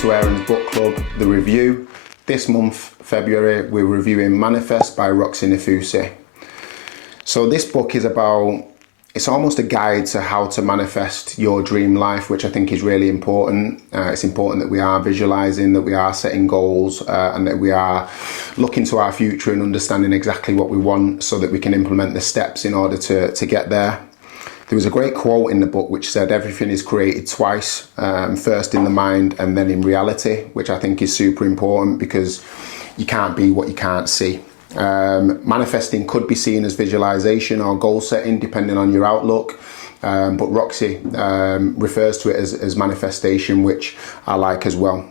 to Aaron's Book Club, The Review. This month, February, we're reviewing Manifest by Roxie Nafousi. So this book is about, it's almost a guide to how to manifest your dream life, which I think is really important. It's important that we are visualizing, that we are setting goals, and that we are looking to our future and understanding exactly what we want so that we can implement the steps in order to get there. There was a great quote in the book which said everything is created twice, first in the mind and then in reality, which I think is super important because you can't be what you can't see. Manifesting could be seen as visualization or goal setting depending on your outlook, but Roxie refers to it as manifestation, which I like as well.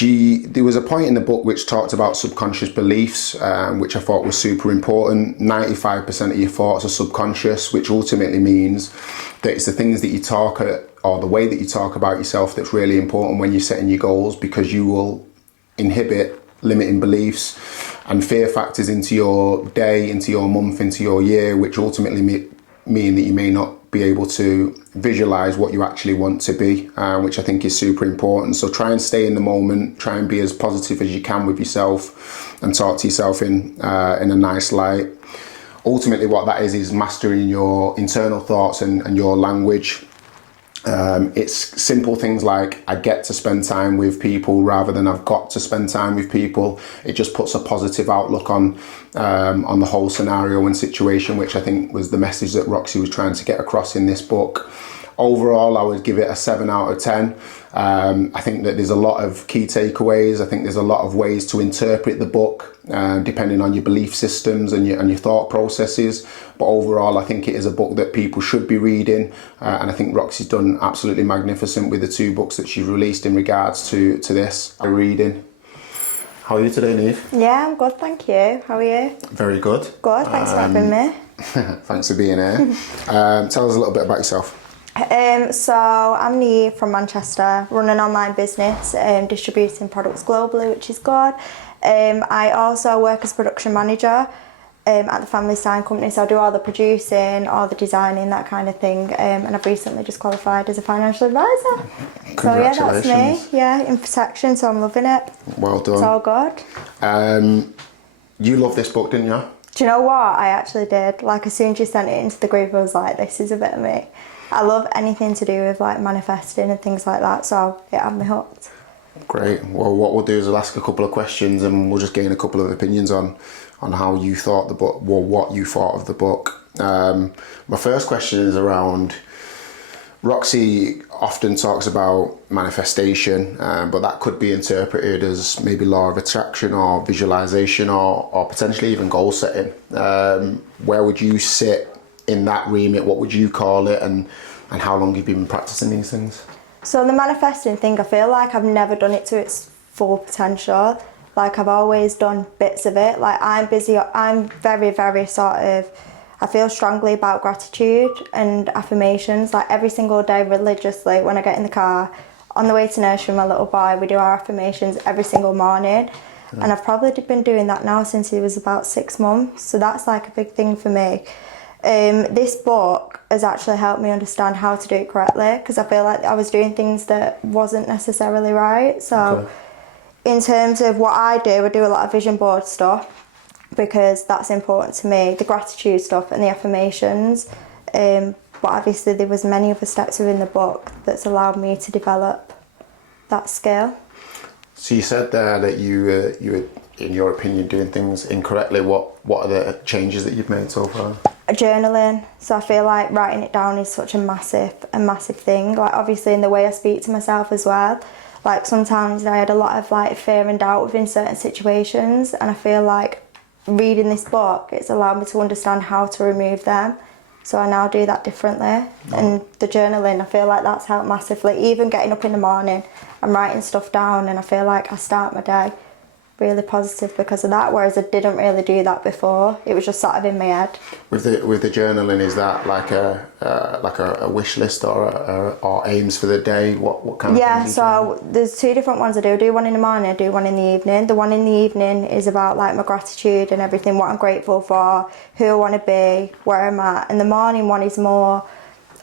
There was a point in the book which talked about subconscious beliefs, which I thought was super important. 95% of your thoughts are subconscious, which ultimately means that it's the things that you talk or the way that you talk about yourself that's really important when you're setting your goals, because you will inhibit limiting beliefs and fear factors into your day, into your month, into your year, which ultimately mean that you may not be able to visualize what you actually want to be, which I think is super important. So try and stay in the moment, try and be as positive as you can with yourself and talk to yourself in a nice light. Ultimately what that is mastering your internal thoughts and your language. It's simple things like I get to spend time with people rather than I've got to spend time with people. It just puts a positive outlook on the whole scenario and situation, which I think was the message that Roxie was trying to get across in this book. Overall, I would give it a 7 out of 10. I think that there's a lot of key takeaways. I think there's a lot of ways to interpret the book, depending on your belief systems and your thought processes. But overall, I think it is a book that people should be reading. And I think Roxie's done absolutely magnificent with the 2 books that she's released in regards to this reading. How are you today, Neve? Yeah, I'm good, thank you. How are you? Very good. Good, thanks for having me. Thanks for being here. Tell us a little bit about yourself. So I'm Neve from Manchester, run an online business, distributing products globally, which is good. I also work as production manager at the family sign company, so I do all the producing, all the designing, that kind of thing, and I've recently just qualified as a financial advisor. So yeah, that's me, yeah, in protection, so I'm loving it. Well done. It's all good. You love this book, didn't you? Do you know what? I actually did. Like, as soon as you sent it into the group, I was like, this is a bit of me. I love anything to do with like manifesting and things like that, so it had me hooked. Great. Well, what we'll do is I'll ask a couple of questions and we'll just gain a couple of opinions on how you thought the book, or what you thought of the book. My first question is around, Roxie often talks about manifestation, but that could be interpreted as maybe law of attraction or visualization or potentially even goal setting. Where would you sit in that remit? What would you call it, and how long have you been practicing these things? So the manifesting thing, I feel like I've never done it to its full potential. Like, I've always done bits of it. Like, I'm very, very sort of, I feel strongly about gratitude and affirmations. Like, every single day religiously when I get in the car, on the way to nursery with my little boy, we do our affirmations every single morning. Yeah. And I've probably been doing that now since he was about 6 months. So that's like a big thing for me. This book has actually helped me understand how to do it correctly, because I feel like I was doing things that wasn't necessarily right. So in terms of what I do a lot of vision board stuff because that's important to me, the gratitude stuff and the affirmations. But obviously there was many other steps within the book that's allowed me to develop that skill. So you said there that you were, in your opinion, doing things incorrectly. What are the changes that you've made so far? Journaling. So I feel like writing it down is such a massive thing. Like, obviously in the way I speak to myself as well. Like, sometimes I had a lot of like fear and doubt within certain situations, and I feel like reading this book, it's allowed me to understand how to remove them. So I now do that differently. And the journaling, I feel like that's helped massively. Even getting up in the morning, I'm writing stuff down and I feel like I start my day really positive because of that, whereas I didn't really do that before. It was just sort of in my head. With the journaling, is that like a wish list or aims for the day? What kind of yeah, things so there's 2 different ones I do. I do one in the morning, I do one in the evening. The one in the evening is about like my gratitude and everything, what I'm grateful for, who I want to be, where I'm at. And the morning one is more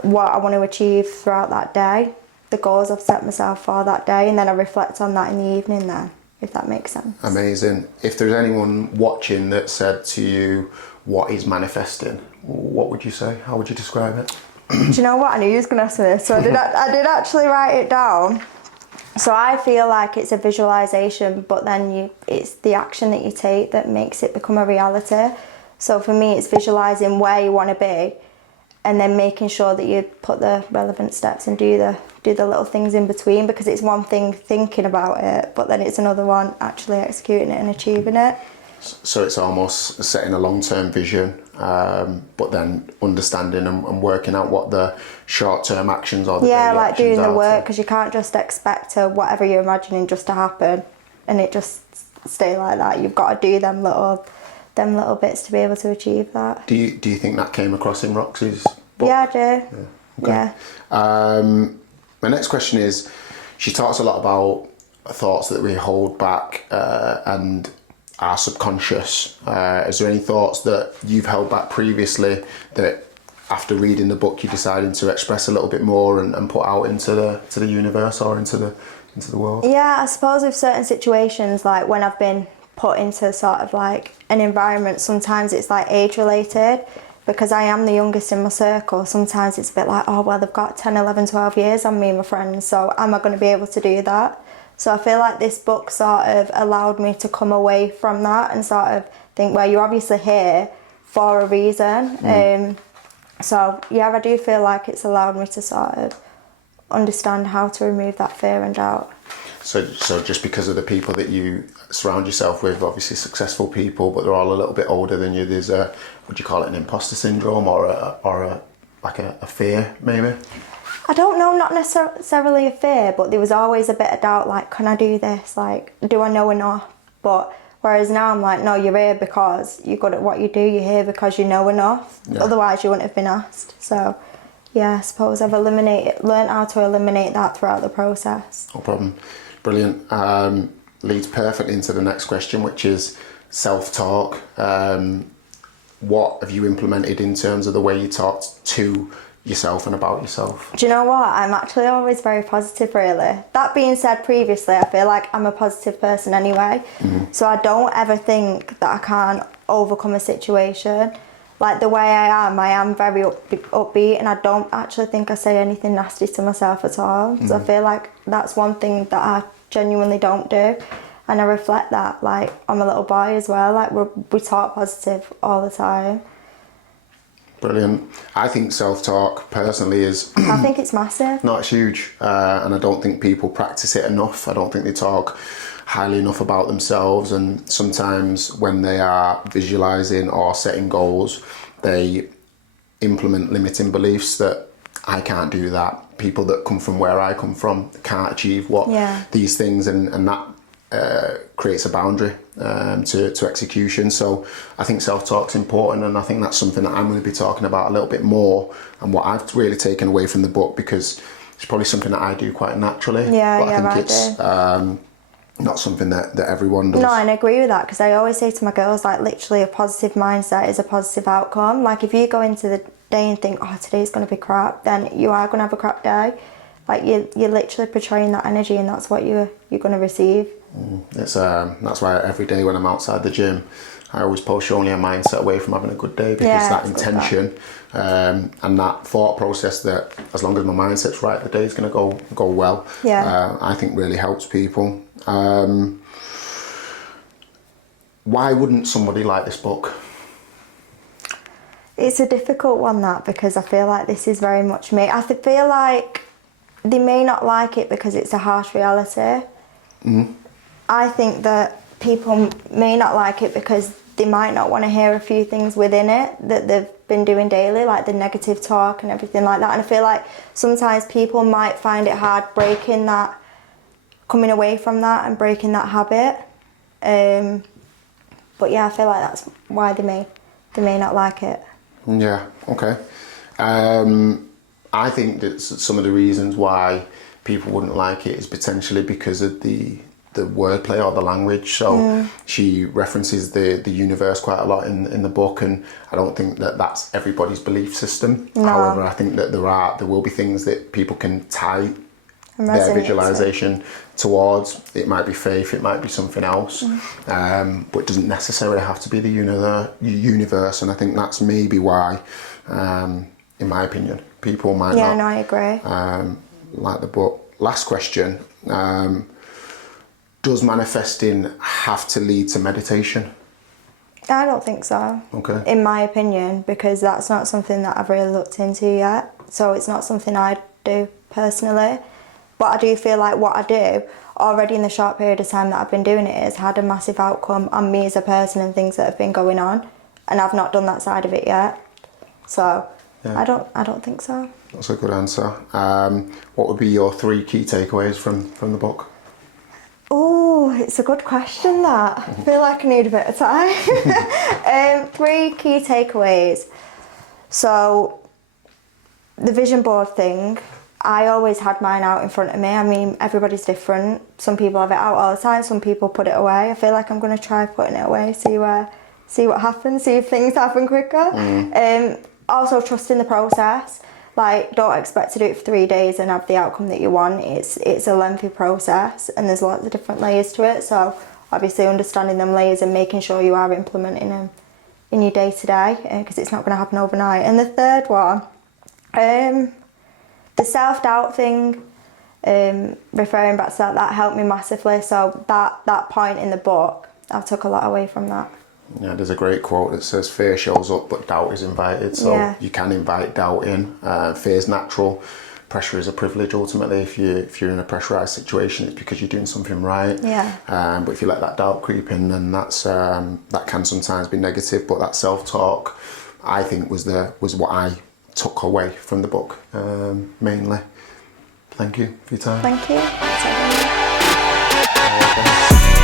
what I want to achieve throughout that day. the goals I've set myself for that day, and then I reflect on that in the evening then, if that makes sense. Amazing. If there's anyone watching that said to you, what is manifesting, what would you say? How would you describe it? Do you know what? I knew you was going to ask me this, so I did actually write it down. So I feel like it's a visualization, but then it's the action that you take that makes it become a reality. So for me, it's visualizing where you want to be, and then making sure that you put the relevant steps and do the little things in between, because it's one thing thinking about it, but then it's another one actually executing it and achieving it. So it's almost setting a long-term vision, but then understanding and working out what the short-term actions are. Yeah, like doing the work, because you can't just expect whatever you're imagining just to happen and it just stay like that. You've got to do them little bits to be able to achieve that. Do you think that came across in Roxie's book? Yeah, I do. Yeah. Okay. Yeah. My next question is, she talks a lot about thoughts that we hold back and our subconscious. Is there any thoughts that you've held back previously that after reading the book you decided to express a little bit more and put out into the universe or into the world? Yeah, I suppose with certain situations, like when I've been put into sort of like an environment, sometimes it's like age related, because I am the youngest in my circle. Sometimes it's a bit like, oh well, they've got 10, 11, 12 years on me and my friends, so am I going to be able to do that? So I feel like this book sort of allowed me to come away from that and sort of think, well, you're obviously here for a reason. So yeah, I do feel like it's allowed me to sort of understand how to remove that fear and doubt. So just because of the people that you surround yourself with, obviously successful people, but they're all a little bit older than you, there's would you call it an imposter syndrome or a fear maybe? I don't know, not necessarily a fear, but there was always a bit of doubt, like, can I do this? Like, do I know enough? But whereas now I'm like, no, you're here because you're good at what you do. You're here because you know enough. Yeah. Otherwise, you wouldn't have been asked. So, yeah, I suppose I've learned how to eliminate that throughout the process. No problem. Brilliant. Leads perfectly into the next question, which is self-talk. What have you implemented in terms of the way you talk to yourself and about yourself? Do you know what? I'm actually always very positive, really. That being said, previously, I feel like I'm a positive person anyway. Mm-hmm. So I don't ever think that I can't overcome a situation. Like the way I am very upbeat, and I don't actually think I say anything nasty to myself at all. Mm-hmm. So I feel like that's one thing that I genuinely don't do. And I reflect that, like, on my little boy as well. Like, we talk positive all the time. Brilliant. I think self-talk personally is... I think it's massive. No, it's huge. And I don't think people practice it enough. I don't think they talk highly enough about themselves. And sometimes when they are visualising or setting goals, they implement limiting beliefs that I can't do that. People that come from where I come from can't achieve these things, and that creates a boundary to execution. So I think self-talk's important, and I think that's something that I'm going to be talking about a little bit more, and what I've really taken away from the book, because it's probably something that I do quite naturally. But I think it's not something that everyone does. No, and I agree with that, because I always say to my girls, like, literally a positive mindset is a positive outcome. Like, if you go into the day and think, oh, today's going to be crap, then you are going to have a crap day. Like, you're literally portraying that energy, and that's what you're going to receive. It's that's why every day when I'm outside the gym, I always push only a mindset away from having a good day, because that intention and that thought process that as long as my mindset's right, the day's going to go well. I think really helps people. Why wouldn't somebody like this book? It's a difficult one, that, because I feel like this is very much me. I feel like they may not like it because it's a harsh reality. Mm-hmm. I think that people may not like it because they might not want to hear a few things within it that they've been doing daily, like the negative talk and everything like that. And I feel like sometimes people might find it hard coming away from that and breaking that habit. But yeah, I feel like that's why they may not like it. Yeah, okay. I think that some of the reasons why people wouldn't like it is potentially because of the wordplay or the language. So she references the universe quite a lot in the book, and I don't think that that's everybody's belief system. No. However, I think that there will be things that people can tie their visualization towards. It might be faith, it might be something else, but it doesn't necessarily have to be the universe. And I think that's maybe why, in my opinion, people might Yeah, not no, I agree. like the book. Last question. Does manifesting have to lead to meditation? I don't think so. Okay. In my opinion, because that's not something that I've really looked into yet. So it's not something I do personally. But I do feel like what I do already in the short period of time that I've been doing it has had a massive outcome on me as a person and things that have been going on. And I've not done that side of it yet. So Yeah. I don't think so. That's a good answer. What would be your 3 key takeaways from the book? Oh, it's a good question that. I feel like I need a bit of time. 3 key takeaways. So, the vision board thing, I always had mine out in front of me. I mean, everybody's different. Some people have it out all the time, some people put it away. I feel like I'm going to try putting it away, see what happens, see if things happen quicker. Also, trusting the process. Like, don't expect to do it for 3 days and have the outcome that you want. It's a lengthy process and there's lots of different layers to it. So obviously understanding them layers and making sure you are implementing them in your day to day, because it's not going to happen overnight. And the third one, the self-doubt thing, referring back to that helped me massively. So that point in the book, I took a lot away from that. Yeah, there's a great quote that says fear shows up but doubt is invited. So you can invite doubt in. Fear's natural. Pressure is a privilege ultimately. If you're in a pressurized situation, it's because you're doing something right. Yeah. But if you let that doubt creep in, then that can sometimes be negative. But that self-talk, I think, was what I took away from the book mainly. Thank you for your time. Thank you. Okay.